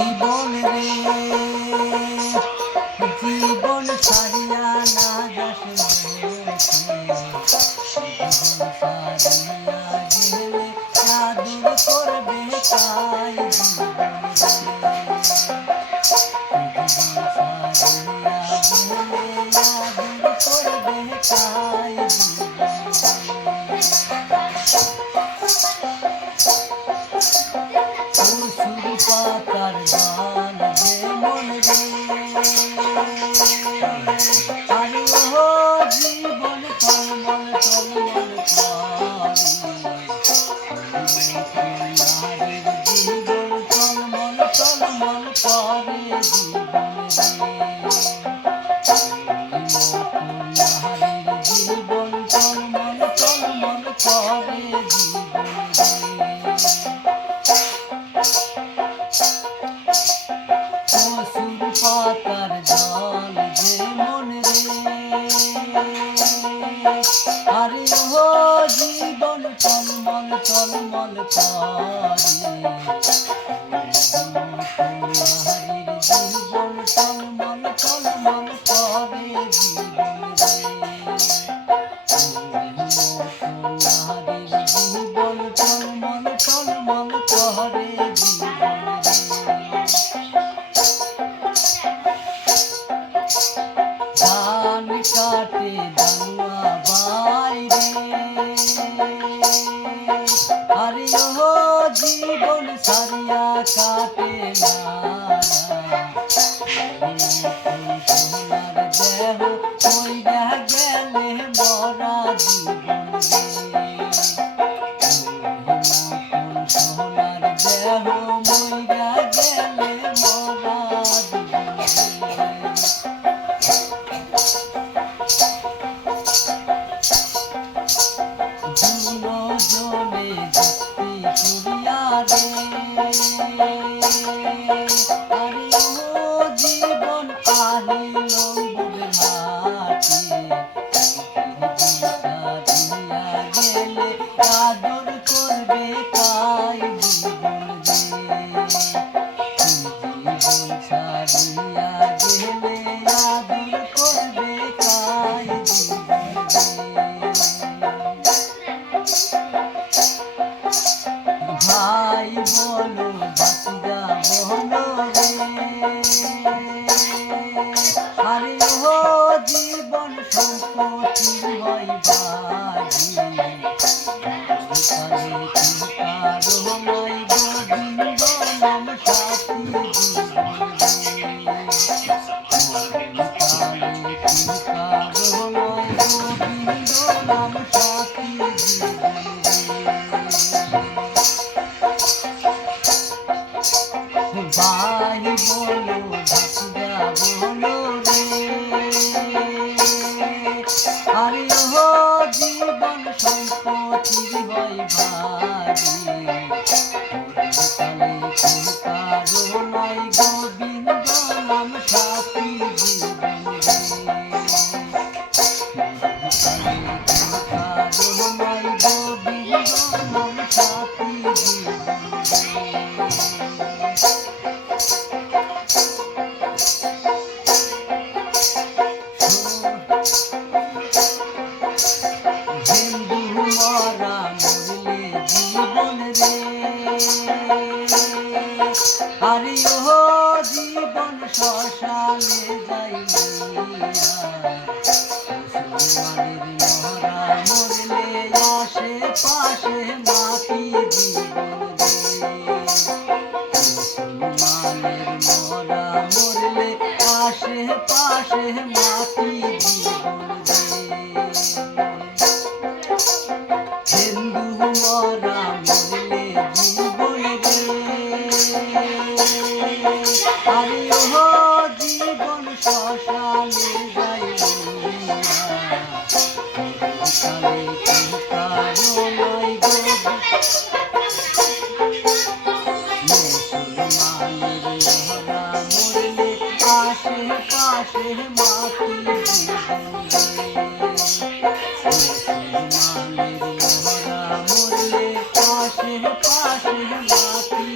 জীবন রে জীবন ছাড়িয়া না যাস গেলে চল মন তারি সারিয়া কাটে না। বাড়ি জীবন সম্পত্তি হয় বাড়ি Bye. যাই পাশে মাটি। পাশে মাটি।